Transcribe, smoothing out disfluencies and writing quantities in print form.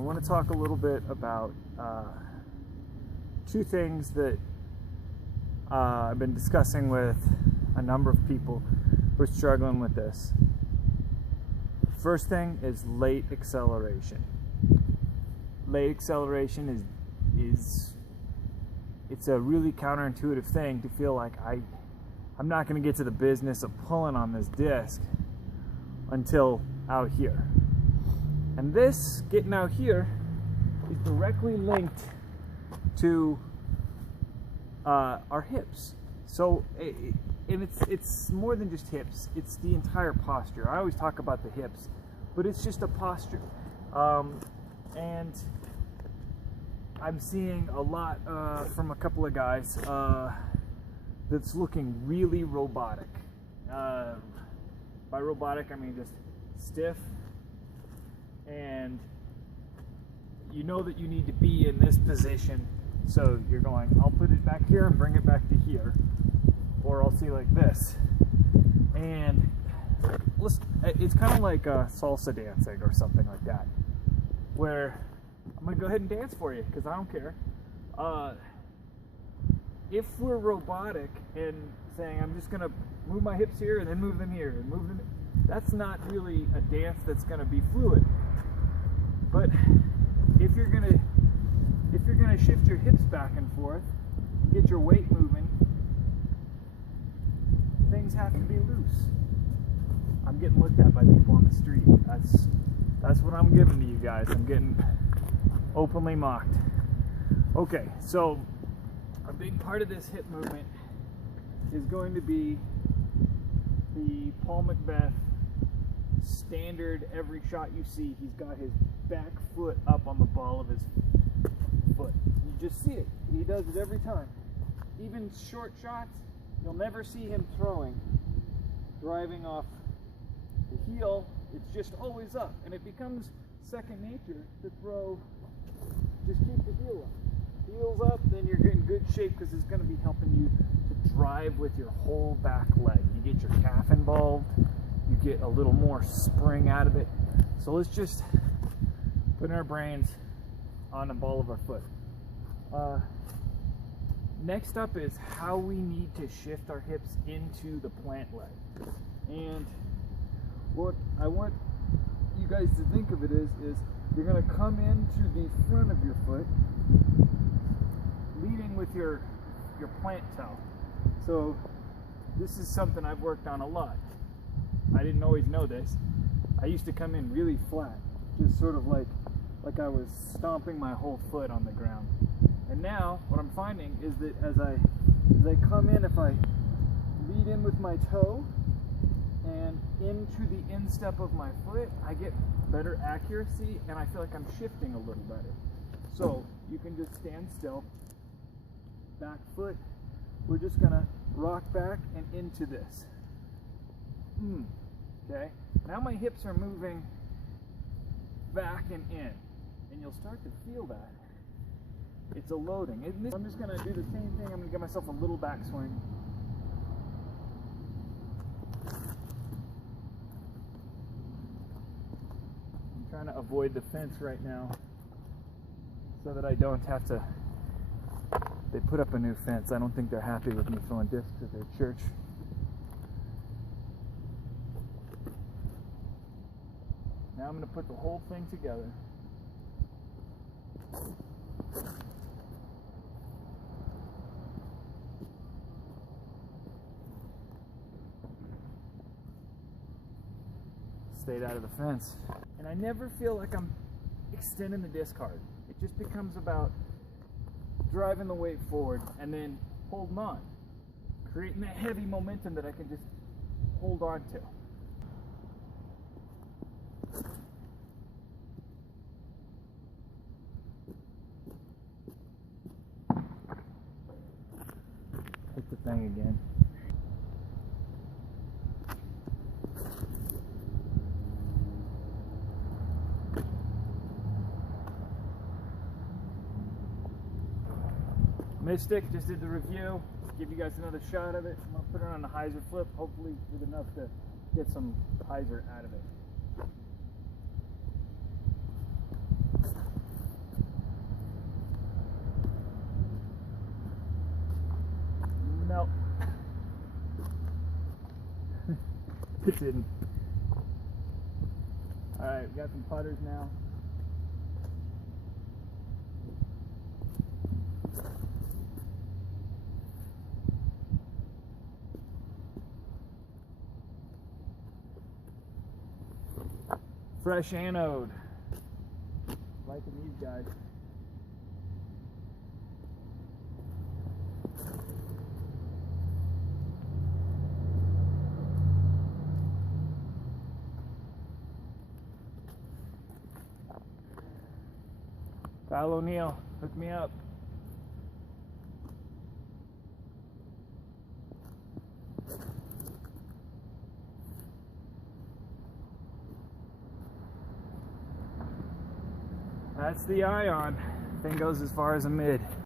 want to talk a little bit about two things that I've been discussing with a number of people who are struggling with this. First thing is late acceleration. Late acceleration is it's a really counterintuitive thing to feel like I'm not going to get to the business of pulling on this disc until out here. And this getting out here is directly linked to our hips. So and it's more than just hips, it's the entire posture. I always talk about the hips, but it's just a posture. And I'm seeing a lot from a couple of guys that's looking really robotic. By robotic, I mean just stiff, and you know that you need to be in this position, so you're going, I'll put it back here and bring it back to here, or I'll see like this. And it's kind of like salsa dancing or something like that, where I'm gonna go ahead and dance for you because I don't care. If we're robotic and saying I'm just gonna move my hips here and then move them here and move them, that's not really a dance that's gonna be fluid. But if you're gonna shift your hips back and forth, get your weight moving, things have to be loose. I'm getting looked at by people on the street. That's what I'm giving to you guys. I'm getting openly mocked. Okay, so a big part of this hip movement is going to be the Paul Macbeth standard. Every shot you see, he's got his back foot up on the ball of his foot. You just see it. He does it every time. Even short shots, you'll never see him driving off the heel. It's just always up, and it becomes second nature to throw. Just keep the heel up. Heels up, then you're in good shape because it's going to be helping you to drive with your whole back leg. You get your calf involved, you get a little more spring out of it. So let's just put our brains on the ball of our foot. Next up is how we need to shift our hips into the plant leg. And what I want you guys to think of it is you're going to come into the front of your foot, leading with your plant toe. So this is something I've worked on a lot. I didn't always know this. I used to come in really flat, just sort of like I was stomping my whole foot on the ground. And now what I'm finding is that as I come in, if I lead in with my toe and into the instep of my foot, I get better accuracy and I feel like I'm shifting a little better. So you can just stand still, back foot, we're just gonna rock back and into this. Okay, now my hips are moving back and in, and you'll start to feel that. It's a loading. I'm just gonna do the same thing. I'm gonna give myself a little backswing. I'm trying to avoid the fence right now so that I don't have to. They put up a new fence. I don't think they're happy with me throwing discs at their church. Now I'm going to put the whole thing together. Stayed out of the fence. And I never feel like I'm extending the disc hard. It just becomes about driving the weight forward and then holding on, creating that heavy momentum that I can just hold on to. Hit the thing again. Mystic just did the review. Give you guys another shot of it. I'm gonna put it on a hyzer flip, hopefully with enough to get some hyzer out of it. It didn't. Alright, we got some putters now. Fresh anode. Liking these guys. Kyle O'Neill, hook me up. That's the ion. Thing goes as far as a mid.